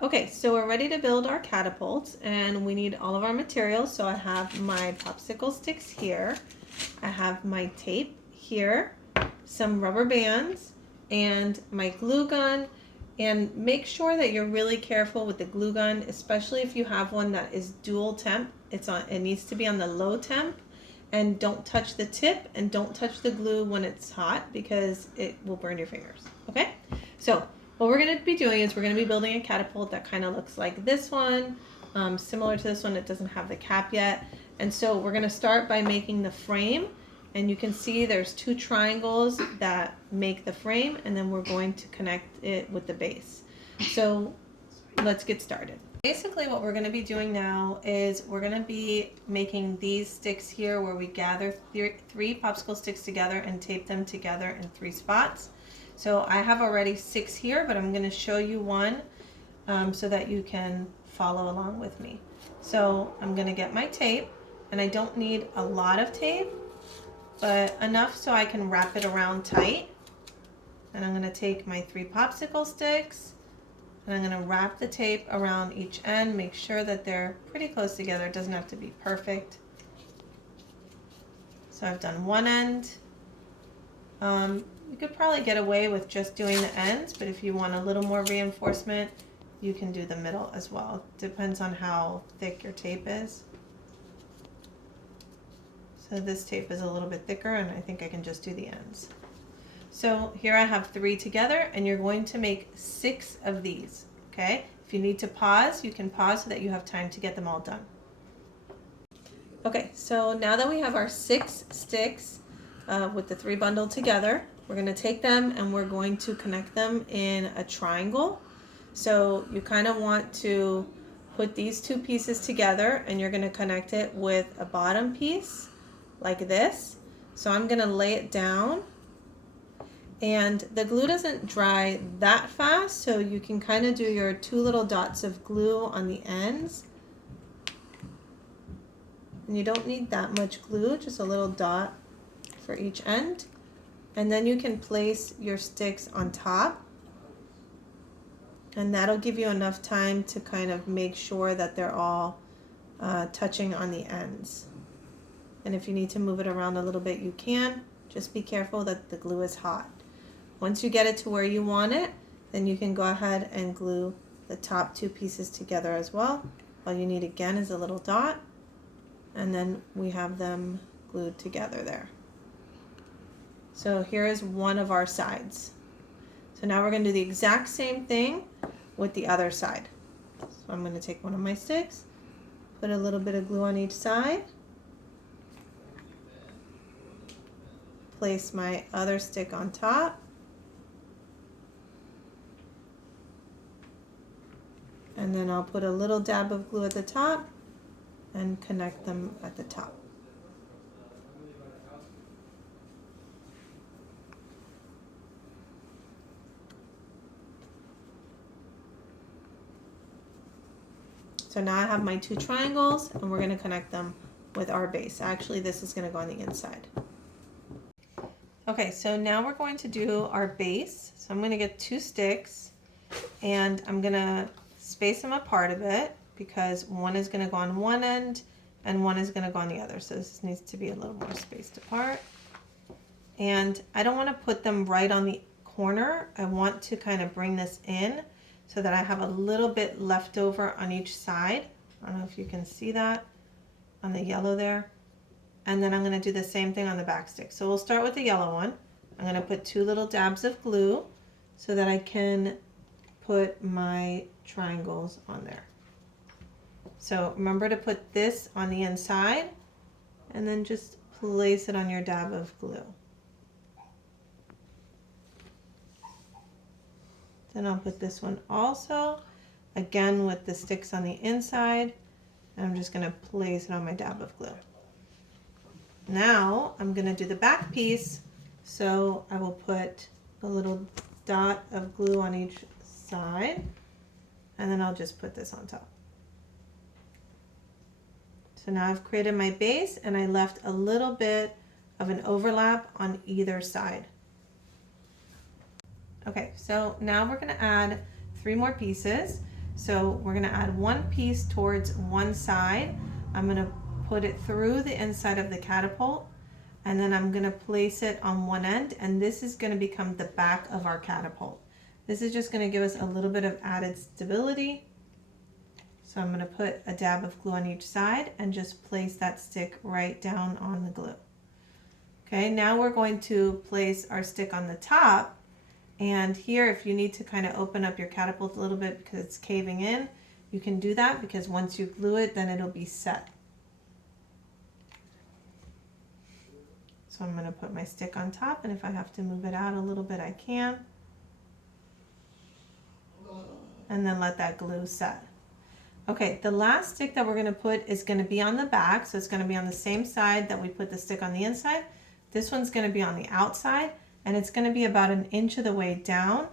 Okay, so we're ready to build our catapult and we need all of our materials. So I have my popsicle sticks here. I have my tape here, some rubber bands, and my glue gun. And make sure that you're really careful with the glue gun, especially if you have one that is dual temp. It needs to be on the low temp, and don't touch the tip and don't touch the glue when it's hot because it will burn your fingers. Okay? So what we're going to be doing is we're going to be building a catapult that kind of looks like this one, similar to this one. It doesn't have the cap yet. And so we're going to start by making the frame. And you can see there's two triangles that make the frame, and then we're going to connect it with the base. So let's get started. Basically what we're going to be doing now is we're going to be making these sticks here where we gather three popsicle sticks together and tape them together in 3 spots. So I have already 6 here, but I'm going to show you one so that you can follow along with me. So I'm going to get my tape, and I don't need a lot of tape, but enough so I can wrap it around tight. And I'm going to take my 3 popsicle sticks and I'm going to wrap the tape around each end, make sure that they're pretty close together. It doesn't have to be perfect. So I've done one end. You could probably get away with just doing the ends, but if you want a little more reinforcement, you can do the middle as well. Depends on how thick your tape is. So this tape is a little bit thicker, and I think I can just do the ends. So here I have 3 together, and you're going to make 6 of these, okay? If you need to pause, you can pause so that you have time to get them all done. Okay, so now that we have our 6 sticks with the 3 bundled together, we're going to take them and we're going to connect them in a triangle. So you kind of want to put these 2 pieces together, and you're going to connect it with a bottom piece like this. So I'm going to lay it down, and the glue doesn't dry that fast, so you can kind of do your 2 little dots of glue on the ends. And you don't need that much glue, just a little dot for each end. And then you can place your sticks on top, and that'll give you enough time to kind of make sure that they're all touching on the ends. And if you need to move it around a little bit, you can. Just be careful that the glue is hot. Once you get it to where you want it, then you can go ahead and glue the top 2 pieces together as well. All you need again is a little dot, and then we have them glued together there. So here is one of our sides. So now we're going to do the exact same thing with the other side. So I'm going to take one of my sticks, put a little bit of glue on each side, place my other stick on top, and then I'll put a little dab of glue at the top and connect them at the top. So now I have my 2 triangles, and we're going to connect them with our base. Actually, this is going to go on the inside. Okay, so now we're going to do our base. So I'm going to get 2 sticks, and I'm going to space them apart a bit because one is going to go on one end and one is going to go on the other. So this needs to be a little more spaced apart. And I don't want to put them right on the corner. I want to kind of bring this in so that I have a little bit left over on each side. I don't know if you can see that on the yellow there. And then I'm going to do the same thing on the back stick. So we'll start with the yellow one. I'm going to put 2 little dabs of glue so that I can put my triangles on there. So remember to put this on the inside, and then just place it on your dab of glue. Then I'll put this one also, again with the sticks on the inside, and I'm just going to place it on my dab of glue. Now I'm going to do the back piece, so I will put a little dot of glue on each side, and then I'll just put this on top. So now I've created my base, and I left a little bit of an overlap on either side. Okay, so now we're going to add 3 more pieces. So we're gonna add one piece towards one side. I'm gonna put it through the inside of the catapult, and then I'm gonna place it on one end, and this is gonna become the back of our catapult. This is just gonna give us a little bit of added stability. So I'm gonna put a dab of glue on each side and just place that stick right down on the glue. Okay, now we're going to place our stick on the top. And here, if you need to kind of open up your catapult a little bit because it's caving in, you can do that, because once you glue it, then it'll be set. So I'm going to put my stick on top, and if I have to move it out a little bit, I can. And then let that glue set. Okay, the last stick that we're going to put is going to be on the back, so it's going to be on the same side that we put the stick on the inside. This one's going to be on the outside, and it's going to be about 1 inch of the way down.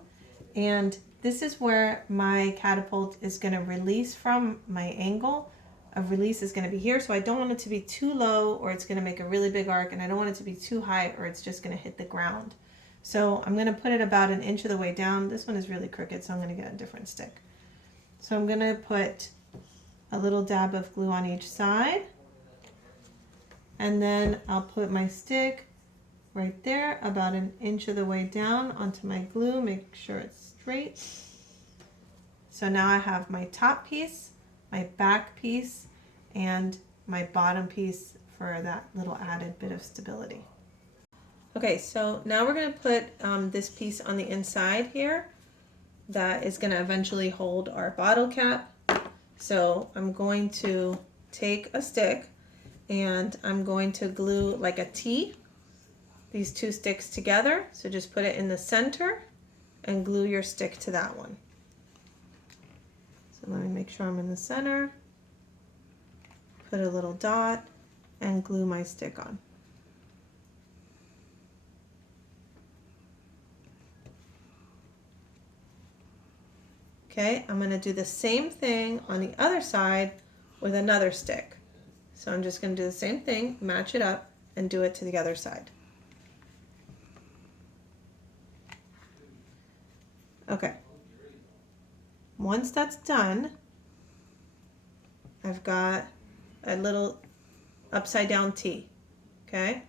And this is where my catapult is going to release from. My angle of release is going to be here, so I don't want it to be too low or it's going to make a really big arc, and I don't want it to be too high or it's just going to hit the ground. So I'm going to put it about 1 inch of the way down. This one is really crooked, so I'm going to get a different stick. So I'm going to put a little dab of glue on each side, and then I'll put my stick right there about 1 inch of the way down onto my glue. Make sure it's straight. So now I have my top piece, my back piece, and my bottom piece for that little added bit of stability. Okay, so now we're going to put this piece on the inside here that is going to eventually hold our bottle cap. So I'm going to take a stick and I'm going to glue like a T these two sticks together. So just put it in the center and glue your stick to that one. So let me make sure I'm in the center. Put a little dot and glue my stick on. Okay, I'm going to do the same thing on the other side with another stick. So I'm just going to do the same thing, match it up, and do it to the other side. Okay, once that's done, I've got a little upside down T, okay?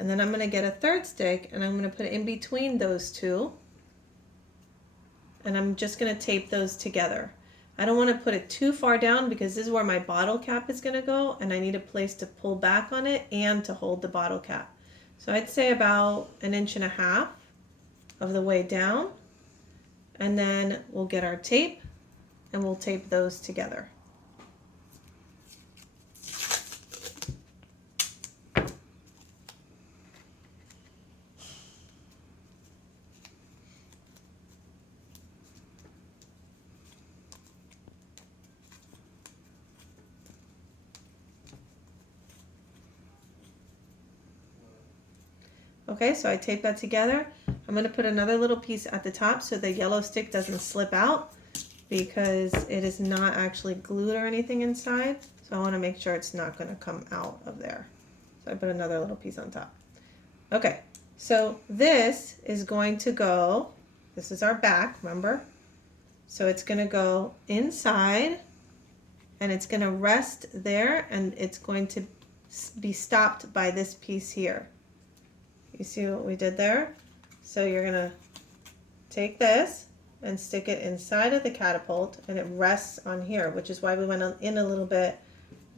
And then I'm going to get a third stick and I'm going to put it in between those two. And I'm just going to tape those together. I don't want to put it too far down because this is where my bottle cap is going to go, and I need a place to pull back on it and to hold the bottle cap. So I'd say about 1.5 inches of the way down. And then we'll get our tape and we'll tape those together. Okay, so I tape that together. I'm going to put another little piece at the top so the yellow stick doesn't slip out, because it is not actually glued or anything inside. So I want to make sure it's not going to come out of there. So I put another little piece on top. Okay, so this is going to go, this is our back, remember? So it's going to go inside and it's going to rest there, and it's going to be stopped by this piece here. You see what we did there? So you're going to take this and stick it inside of the catapult, and it rests on here, which is why we went in a little bit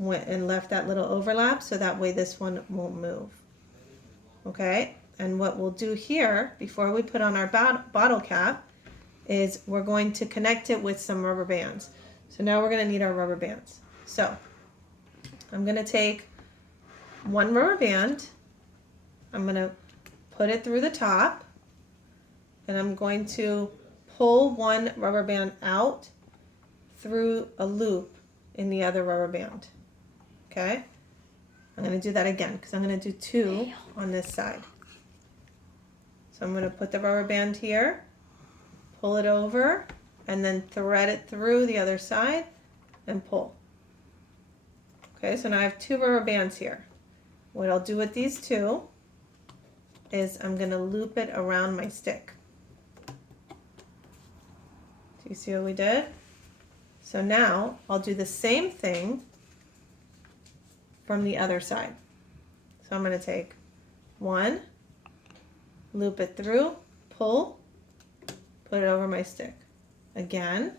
and left that little overlap, so that way this one won't move. Okay, and what we'll do here before we put on our bottle cap is we're going to connect it with some rubber bands. So now we're going to need our rubber bands. So I'm going to take one rubber band, I'm going to put it through the top, and I'm going to pull one rubber band out through a loop in the other rubber band. Okay, I'm going to do that again because I'm going to do two on this side. So I'm going to put the rubber band here, pull it over, and then thread it through the other side and pull. Okay, so now I have two rubber bands here. What I'll do with these two is I'm going to loop it around my stick. Do you see what we did? So now I'll do the same thing from the other side. So I'm going to take one, loop it through, pull, put it over my stick. Again,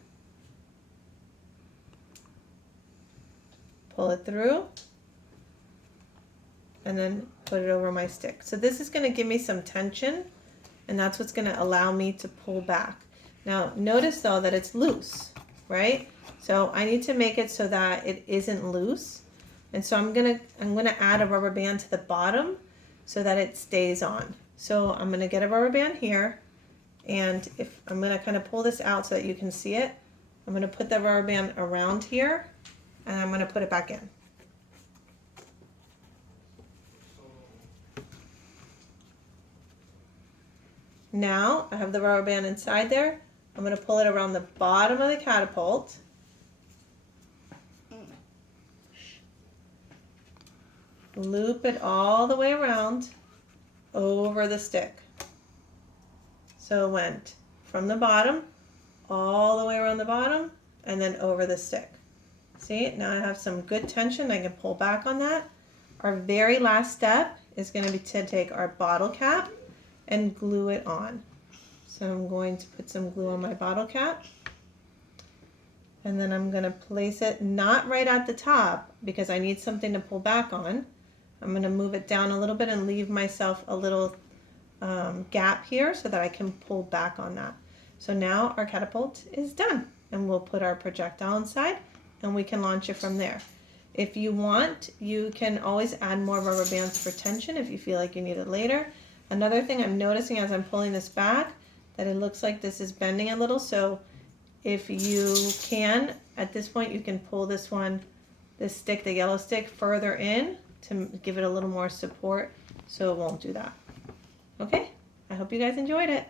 pull it through, and then put it over my stick. So this is going to give me some tension, and that's what's going to allow me to pull back. Now notice though that it's loose, right? So I need to make it so that it isn't loose. And so I'm gonna add a rubber band to the bottom so that it stays on. So I'm gonna get a rubber band here, and if I'm gonna kind of pull this out so that you can see it, I'm gonna put the rubber band around here, and I'm gonna put it back in. Now I have the rubber band inside there. I'm gonna pull it around the bottom of the catapult. Loop it all the way around over the stick. So it went from the bottom all the way around the bottom and then over the stick. See, now I have some good tension. I can pull back on that. Our very last step is going to be to take our bottle cap and glue it on. So I'm going to put some glue on my bottle cap. And then I'm going to place it not right at the top because I need something to pull back on. I'm going to move it down a little bit and leave myself a little gap here so that I can pull back on that. So now our catapult is done, and we'll put our projectile inside and we can launch it from there. If you want, you can always add more rubber bands for tension if you feel like you need it later. Another thing I'm noticing as I'm pulling this back, that it looks like this is bending a little, so if you can, at this point you can pull this stick, the yellow stick, further in to give it a little more support so it won't do that. Okay, I hope you guys enjoyed it.